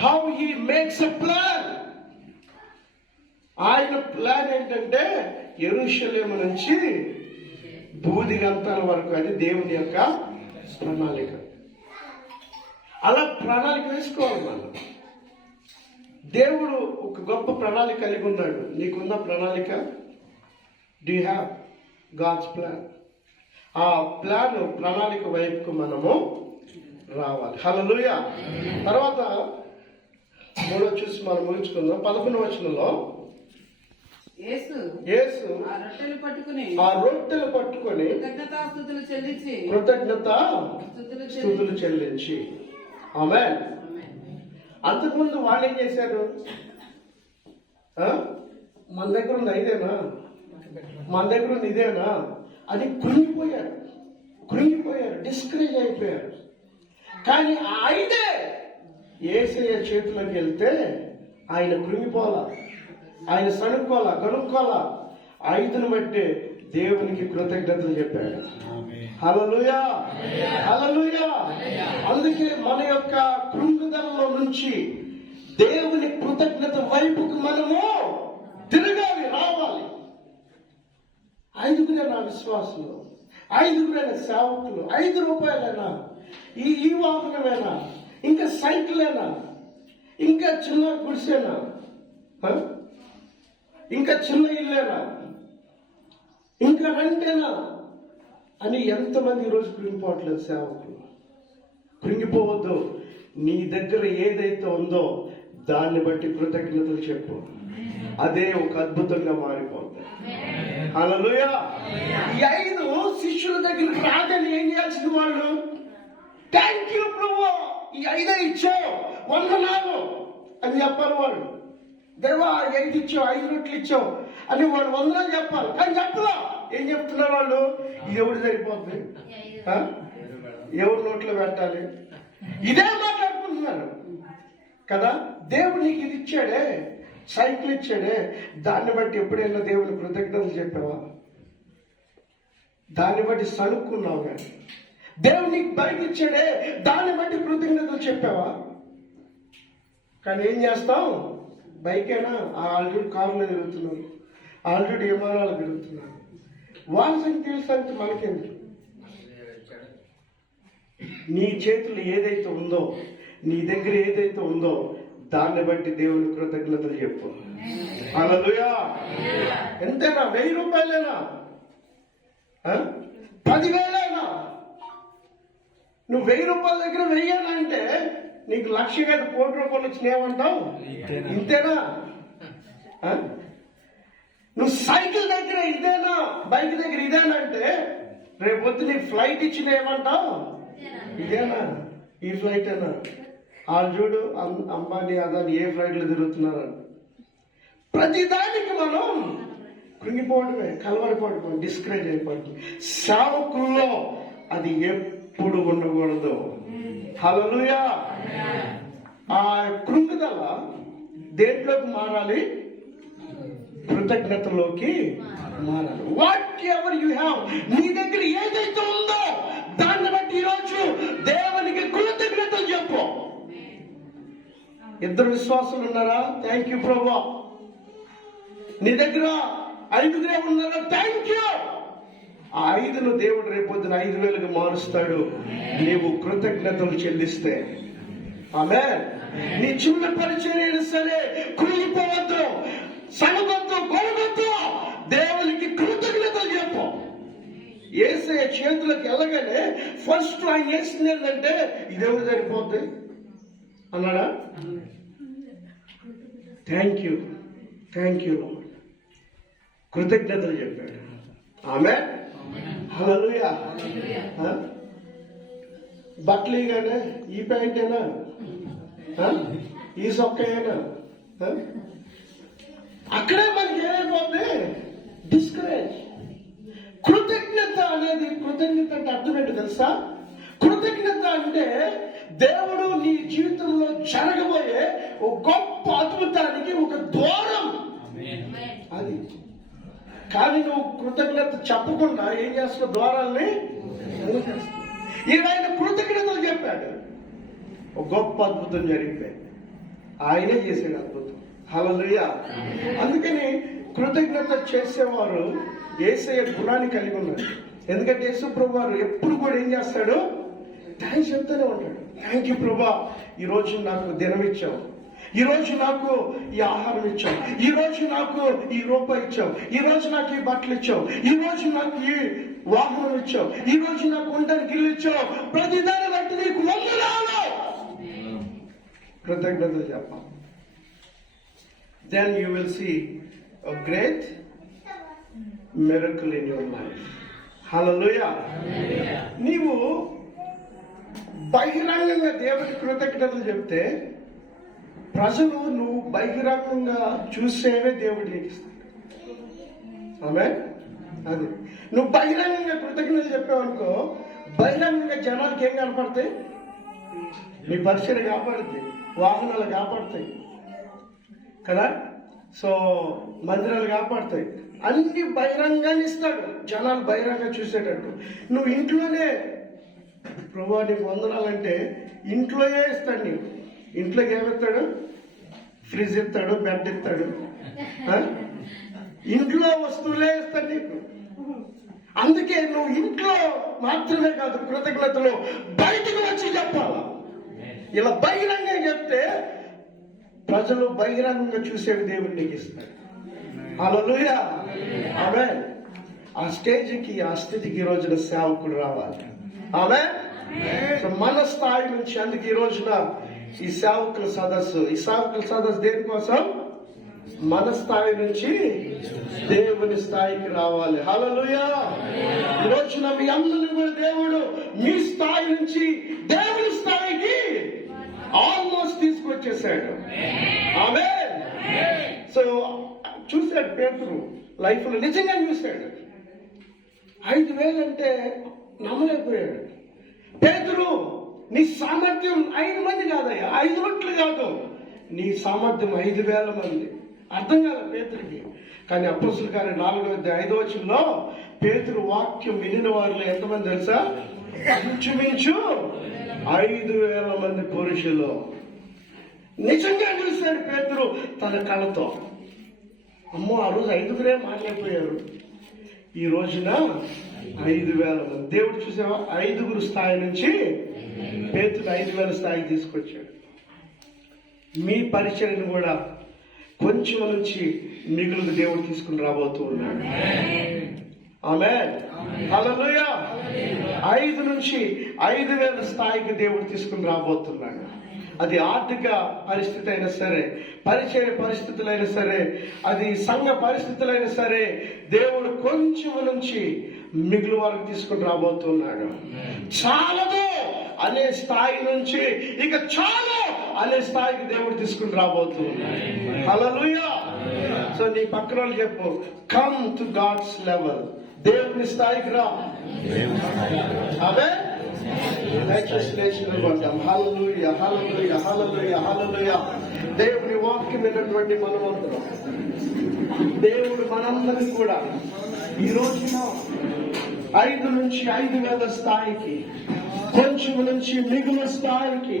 How he makes a plan. ఆయన ప్లాన్ ఏంటంటే యెరూషలేము నుంచి భూదిగంతాల వరకు, అది దేవుని యొక్క ప్రణాళిక. అలా ప్రణాళిక వేసుకోవాలి మనం. దేవుడు ఒక గొప్ప ప్రణాళిక కలిగి ఉన్నాడు. నీకున్న ప్రణాళిక, do you have God's plan? ఆ ప్లాన్, ప్రణాళిక వైపుకు మనము రావాలి. హల్లెలూయా. తర్వాత 3వ చూసి మనం ముగించుకుందాం. 11వ వచనంలో యేసు ఆ రొట్టెలు పట్టుకొని కృతజ్ఞతాస్తుతులు చెల్లించి. ఆమేన్. అంతకుముందు వాళ్ళు ఏం చేశారు, మన దగ్గర ఉంది ఇదేనా, మన దగ్గర ఉంది ఇదేనా అని కృంగిపోయారు, డిస్కరేజ్ అయిపోయారు. కానీ ఆ ఐదే యేసయ్య చేతులకు వెళ్తే ఆయన కృంగిపోలా, ఆయన సణుక్కోలా, గనుక్కోలా. ఐదును బట్టి దేవునికి కృతజ్ఞతలు చెప్పాడు. హల్లెలూయా, హల్లెలూయా. అందుకే మన యొక్క కృంగుదలలో నుంచి దేవుని కృతజ్ఞత వైపుకు మనము తిరగాలి, రావాలి. ఐదుగురే నా విశ్వాసులు, ఐదుగురైన సేవకులు, 5 రూపాయలైనా, ఈ వాహనమేనా, ఇంకా సైకిలేనా, ఇంకా చిన్న గుడిసేనా, ఇంకా చిన్న ఇల్లేనా, ఇంకా రెంటేనా అని ఎంతమంది ఈరోజు కృంగిపోవట్లేదు సేవకులు. కృంగిపోవద్దు. నీ దగ్గర ఏదైతే ఉందో దాన్ని బట్టి కృతజ్ఞతలు చెప్పు, అదే ఒక అద్భుతంగా మారిపోతుంది. హల్లెలూయా. ఈ 5 శిష్యుల దగ్గరికి రాగానే ఏం చేయాల్సింది వాళ్ళు? థ్యాంక్ యూ ప్రభువా, ఈ 5 ఇచ్చావు, వందనాలు అని చెప్పాలి వాళ్ళు. దేవా 5 ఇచ్చావు, 5 రొట్టెలు ఇచ్చావు అని వాళ్ళు వందనాలు చెప్పాలి. కానీ చెప్పలా. ఏం చెప్తున్నారు వాళ్ళు? ఇది ఎవడు సరిపోతుంది, ఎవరి నోట్లో పెట్టాలి, ఇదే మాట్లాడుకుంటున్నారు కదా. దేవుడు నీకు ఇది ఇచ్చాడే, సైకిల్ ఇచ్చాడే, దాన్ని బట్టి ఎప్పుడైనా దేవుని కృతజ్ఞతలు చెప్పావా? దాన్ని బట్టి సణుక్కున్నావు. కానీ దేవుడు నీకు బైక్ ఇచ్చాడే, దాన్ని బట్టి కృతజ్ఞతలు చెప్పావా? కానీ ఏం చేస్తాం? బైకేనా, ఆల్రెడీ కారులో తిరుగుతున్నారు, ఆల్రెడీ విమానాలు తిరుగుతున్నారు. వాళ్ళ సంగతి తెలుసంటే మనకేంటి? నీ చేతులు ఏదైతే ఉందో, నీ దగ్గర ఏదైతే ఉందో దాన్ని బట్టి దేవుని కృతజ్ఞతలు చెప్పు. హల్లెలూయా. ఎంతైనా 1000 రూపాయలేనా, 10,000 నువ్వు 1000 రూపాయల దగ్గర వెయ్యాలంటే నీకు 1,00,000 కాదు, 1,00,00,000 రూపాయలు వచ్చినాయేమంటావు? ఇంతేనా? నువ్వు సైకిల్ దగ్గర ఇదేనా, బైక్ దగ్గర ఇదేనా అంటే రేపొద్దు నీకు ఫ్లైట్ ఇచ్చిన ఏమంటావు? ఇదేనా, ఈ ఫ్లైట్ ఏనా? వాళ్ళు చూడు అంబానీ అదాని ఏ ఫ్లైట్లో తిరుగుతున్నారని. ప్రతిదానికి మనం కృంగిపోవడమే, కలవరపడటం, డిస్కరేజ్ అయిపోవడం. సేవకుల్లో అది ఎప్పుడు ఉండకూడదు. హల్లెలూయా. ఆ కృంగుదల దేంట్లోకి మారాలి? కృతజ్ఞతలోకి మారాలి. వాట్ ఎవర్ యు హ్యావ్, నీ దగ్గర ఏదైతే ఉందో దాన్ని బట్టి ఈరోజు దేవునికి కృతజ్ఞతలు చెప్పు. 2 విశ్వాసులు ఉన్నారా? థ్యాంక్ యూ ప్రభువా. నీ దగ్గర 5 ఉన్నారా? Thank you. ఆ 5ను దేవుడు రేపొద్దున 5,000గా మారుస్తాడు, నీవు కృతజ్ఞతలు చెల్లిస్తే. ఆమేన్. నీ చిన్న పరిచయం అయినా సరే కృంగిపోవద్దు, సనగొద్దు, గొడవద్దు. దేవునికి కృతజ్ఞతలు చెప్పు. యేసయ్య చేతులకు వెళ్ళగానే ఫస్ట్ ఆయన చేసింది ఏంటంటే ఇదెవరు సరిపోద్ది అన్నాడా? Thank you, thank you lord, కృతజ్ఞతలు చెప్పాడు. ఆమేన్. హల్లెలూయా. బట్టలు ఇగానే, ఈ ప్యాంటేనా, ఈ సొక్కయేనా, అక్కడే మనకి ఏమైపోతుంది? డిస్కరేజ్. కృతజ్ఞత అనేది, కృతజ్ఞత అంటే అర్థం ఏంటో తెలుసా? కృతజ్ఞత అంటే దేవుడు నీ జీవితంలో జరగబోయే ఒక గొప్ప అద్భుతానికి ఒక ద్వారం అది. కానీ నువ్వు కృతజ్ఞత చెప్పకుండా ఏం చేస్తున్నావు? ద్వారాల్ని ఈయన కృతజ్ఞతలు చెప్పాడు, ఒక గొప్ప అద్భుతం జరిగిపోయింది. ఆయనే చేసాడు అద్భుతం. హల్లెలూయా. అందుకని కృతజ్ఞత చేసేవారు యేసయ్య గుణాన్ని కలిగి ఉన్నారు. ఎందుకంటే యేసు ప్రభు వారు ఎప్పుడు కూడా ఏం చేస్తాడు? థ్యాంక్స్ చెప్తూనే ఉంటాడు. థ్యాంక్ యూ ప్రభా, ఈ రోజు నాకు దినం ఇచ్చావు, ఈ రోజు నాకు ఈ ఆహారం ఇచ్చావు, ఈ రోజు నాకు ఈ రూపాయి ఇచ్చావు, ఈ రోజు నాకు ఈ బట్టలు ఇచ్చావు, ఈ రోజు నాకు ఈ వాహనం ఇచ్చావు, ఈ రోజు నాకు ఉండడానికి ఇల్లు ఇచ్చావు. ప్రతిదాన్ని బట్టి నీకు వందనాలు. కృతజ్ఞతలు చెప్పాలి. Then you will see a great miracle in your life. Hallelujah. నీవు బహిరంగంగా దేవుని కృతజ్ఞతలు చెప్తే ప్రజలు నువ్వు బహిరంగంగా చూసేవే దేవుడు నీకు ఇస్తాడు. ఆమె అది నువ్వు బహిరంగంగా కృతజ్ఞతలు చెప్పావనుకో, బహిరంగంగా జనాలకి ఏం కనపడతాయి? నీ పరిచయం కాపాడుతాయి, వాహనాలు కాపాడుతాయి కదా, సో మందిరాలు కాపాడుతాయి, అన్ని బహిరంగాన్ని ఇస్తాడు. జనాలు బహిరంగంగా చూసేటట్టు. నువ్వు ఇంట్లోనే ప్రభువా నీకు వందనాలంటే ఇంట్లోనే ఇస్తాడు. నీకు ఇంట్లోకి ఏమిస్తాడు? ఫ్రిడ్జ్ ఇస్తాడు, బెడ్ ఇస్తాడు, ఇంట్లో వస్తువులే ఇస్తాడు నీకు. అందుకే నువ్వు ఇంట్లో మాత్రమే కాదు కృతజ్ఞతలు బయటకు వచ్చి చెప్పాలా. ఇలా బహిరంగంగా చెప్తే ప్రజలు బహిరంగంగా చూసేవి దేవుడు నీకు ఇస్తాడు. హల్లెలూయా, ఆమేన్. ఆ స్టేజ్కి, ఆ స్థితికి ఈ రోజున సేవకుడు రావాలి. ఆమేన్. సో మన స్థాయి నుంచి, అందుకే ఈ రోజున ఈ సేవకుల సదస్సు దేనికోసం? మన స్థాయి నుంచి దేవుని స్థాయికి రావాలి. హల్లెలూయా. ఈ రోజున మీ అందరిని కూడా దేవుడు మీ స్థాయి నుంచి దేవుని స్థాయికి ఆల్మోస్ట్ తీసుకొచ్చేసాడు. ఆమేన్. సో చూశాడు పేతురు లైఫ్ లో, నిజంగా చూశాడు. 5,000 అంటే నమ్మలేకపోయాడు. పేతురు నీ సామర్థ్యం 5 మంది కాదయ్యా, 5 రొట్టెలు కాదు, నీ సామర్థ్యం 5,000 మంది. అర్థం కాదు పేతురికి. కానీ అపొస్తలుల కార్యం 4వ అధ్యాయం 5వ వచనంలో పేతురు వాక్యం వినిన వారిలో ఎంతమంది తెలుసా? ఇంచుమించు 5,000 మంది పురుషులు. నిజంగా చూశాడు పేతురు తన కళ్ళతో. అమ్మో, ఆ రోజు 5గురే మాట్లాడిపోయారు, ఈ రోజున 5,000 మంది. దేవుడు చూసావా, 5గురు స్థాయి నుంచి పేతురు 5,000 స్థాయికి తీసుకొచ్చాడు. మీ పరిచయను కూడా కొంచెం నుంచి మిగులు దేవుడు తీసుకుని రాబోతూ ఉన్నాడు. ఆమేన్. హల్లెలూయా. 5 నుంచి 5,000 స్థాయికి దేవుడు తీసుకుని రాబోతున్నాడు. అది ఆర్థిక పరిస్థితి అయినా సరే, పరిచయ పరిస్థితులైనా సరే, అది సంఘ పరిస్థితులైనా సరే, దేవుడు కొంచెం నుంచి మిగులు వరకు తీసుకుని రాబోతున్నాడు. చాలదు అనే స్థాయి నుంచి ఇక చాలు అనే స్థాయికి దేవుడు తీసుకుని రాబోతున్నాడు. హల్లెలూయా. సో నీ పక్కన వాళ్ళు చెప్పు, కమ్ టు గాడ్స్ లెవెల్. దేవుని స్థాయికి రా. ఆమేన్. హల్లెలూయా, హల్లెలూయా, హల్లెలూయా, హల్లెలూయా. దేవుని వాక్యం విన్నటువంటి మనమందరం, దేవుడు మనందరినీ కూడా ఈ రోజున 5 నుంచి 5,000 స్థాయికి, కొంచెం నుంచి మిగులు స్థాయికి,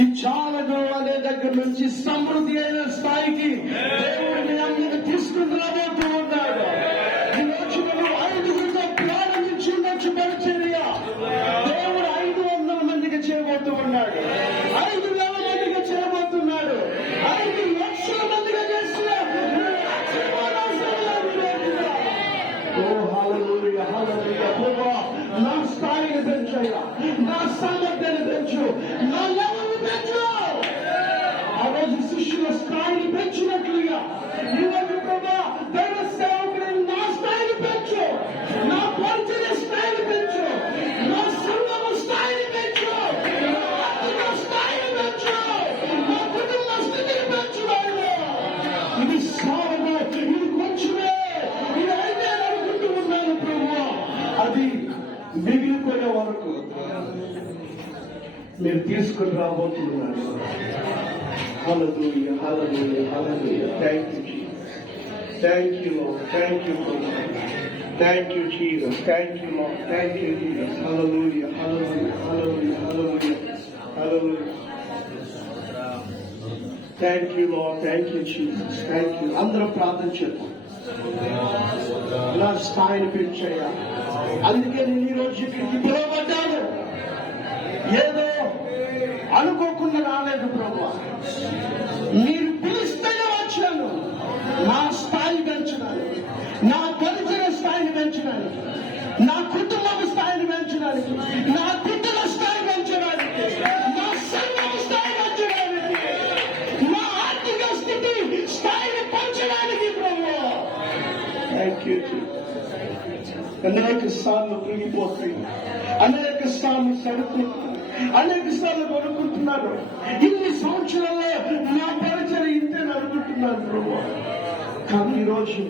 ఈ చాలదు అనే దగ్గర నుంచి సమృద్ధి అయిన స్థాయికి దేవుడిని అందరినీ తీసుకుని రాబోతూ ఉన్నాడు. ఈ రోజు మనం 5గురితో ప్రారంభించి ఉండొచ్చు పరిచర్య. దేవుడు 500 మందికి చేయబోతూ ఉన్నాడు, 5,000 మందికి చేయబోతున్నాడు, 5 లక్షల మందిగా చేస్తున్నాడు. నా స్థాయిని పెంచయ్యా, నా సామర్థ్యాన్ని పెంచు, నా లెవెల్ని పెంచు. ఆ రోజు శిష్యుల స్థాయిని పెంచినట్లుగా ఈరోజు కూడా దైవ సేవకుని నా స్థాయిని పెంచు, నా పరిచయ స్థాయిని పెంచు, నా సంఘం స్థాయిని పెంచు, నా ఆర్థిక స్థాయిని పెంచు, నా కుటుంబ స్థితిని పెంచు. ఇది సాగు, ఇది కొంచెమే, ఇది అయితే అనుకుంటూ ఉన్నాను ప్రభువా. అది మిగిలిపోయే వరకు మీరు తీసుకుని రాబోతున్నారు. Hallelujah, hallelujah, hallelujah. Thank you Jesus, thank you Lord, thank you thank you Jesus, thank you Lord, thank you Jesus. Hallelujah, hallelujah, hallelujah, hallelujah, hallelujah. Thank you Lord, thank you Jesus, thank you. అందరూ ప్రార్థన చేద్దాం. నా స్థాయిని పెంచయ్యా. అందుకే నేను ఈ రోజు ఇక్కడికి పిలువబడ్డాను. ఏదో అనుకోకుండా రాలేదు ప్రభువా, మీరు పిలిస్తేనే వచ్చాను. నా స్థాయి పెంచడానికి, నా పరిచయ స్థాయిని పెంచడానికి, నా కుటుంబ స్థాయిని పెంచడానికి, నా బిడ్డల స్థాయి పెంచడానికి, నా సంఘం స్థాయి పెంచడానికి, నా ఆర్థిక స్థితి స్థాయిని పెంచడానికి ప్రభువా. Thank you. అనేక సార్లు కృంగిపోతాయి, అనేక సార్లు సడుకుంటున్నారు, అనేక సార్లు కొనుక్కుంటున్నారు. ఇన్ని సంవత్సరాల్లో నా పరిచయం ఇంతే అనుకుంటున్నాను ప్రభు. కానీ ఈరోజు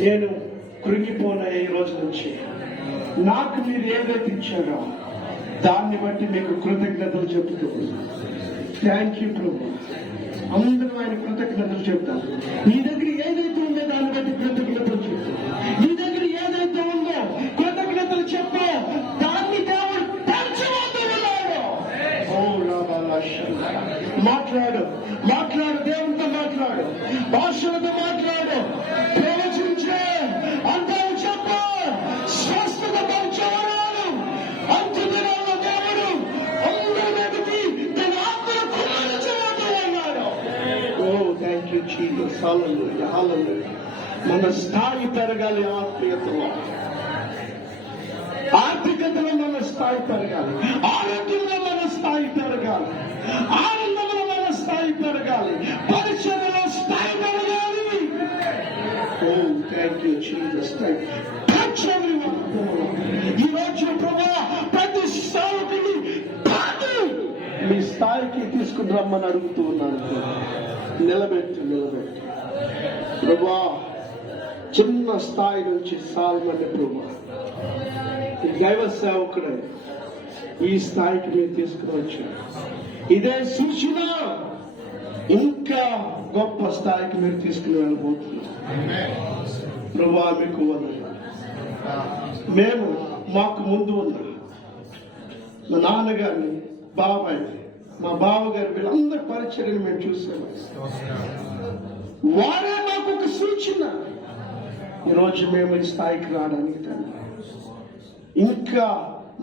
నేను కృంగిపోయిన ఈ రోజు నుంచి నాకు మీరు ఏదైతే ఇచ్చారో దాన్ని బట్టి మీకు కృతజ్ఞతలు చెప్తూ థ్యాంక్ యూ ప్రభు. అందరూ ఆయన కృతజ్ఞతలు చెప్తాను. నీ దగ్గర ఏదైతే ఉందో దాన్ని బట్టి కృతజ్ఞతలు చెప్తాను. నీ దగ్గర ఏదైతే ఉందో కృతజ్ఞతలు చెప్పు. దాన్ని దేవుడు పెంచబోతూ ఉన్నాడు. ఓ లాభాల మాట్లాడు, మాట్లాడు, దేవునితో మాట్లాడు, భాషలతో మాట్లాడు, ప్రవచించే అంటావు చెప్పు. స్వస్థత పరిచయాలు అంత్యదినాల్లో దేవుడు అందరి మీదకి తన ఆత్మను కుమ్మరించబోతూ ఉన్నాడు. ఓ థ్యాంక్ యూ జీసస్. హల్లెలూయా, హల్లెలూయా. మన స్థాయి పెరగాలి. ఆత్మీయతలో, ఆర్థికతలో మన స్థాయి పెరగాలి. ఆరోగ్యంలో మన స్థాయి పెరగాలి. ఆనందంలో మన స్థాయి పెరగాలి. పరిచయలో స్థాయి పెరగాలి. ఓ థ్యాంక్ యూ జీసస్. ఈ రోజు ప్రభా ప్రతి సేవకుని మీ స్థాయికి తీసుకుని రమ్మని అడుగుతూ ఉన్నాను. నిలబెట్టు, నిలబెట్టు ప్రభా. చిన్న స్థాయి నుంచి సాల్మని ప్రభా దైవ సేవకుడు ఈ స్థాయికి మీరు తీసుకుని వచ్చారు. ఇదే సూచన ఇంకా గొప్ప స్థాయికి మీరు తీసుకుని వెళ్ళబోతున్నారు. ప్రభా మీకు వందనాలు. మేము మాకు ముందు ఉన్న మా నాన్నగారిని, బాబాయ్, మా బావగారు వీళ్ళందరి పరిచర్యను మేము చూసాము. వారే మాకు ఒక సూచన. ఈరోజు మేము ఈ స్థాయికి రావడానికి తండ్రి ఇంకా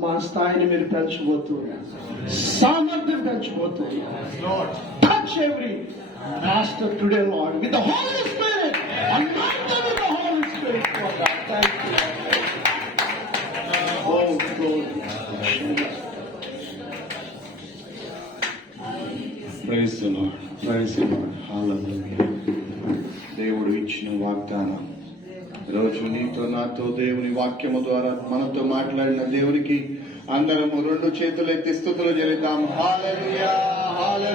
మా స్థాయిని మీరు పెంచబోతున్నారు. సామర్థ్యం పెంచబోతున్నారు. Touch every master today Lord with the Holy Spirit. Anoint them with the Holy Spirit, Lord God. Thank you. Oh, glory. Praise the Lord. Praise the Lord. Hallelujah. దేవుడు ఇచ్చిన వాగ్దానం రోజు నీతో నాతో దేవుని వాక్యము ద్వారా మనతో మాట్లాడిన దేవునికి అందరము రెండు చేతులు ఎత్తి స్తుతులు చెల్లిద్దాం. హల్లెలూయా, హల్లెలూయా.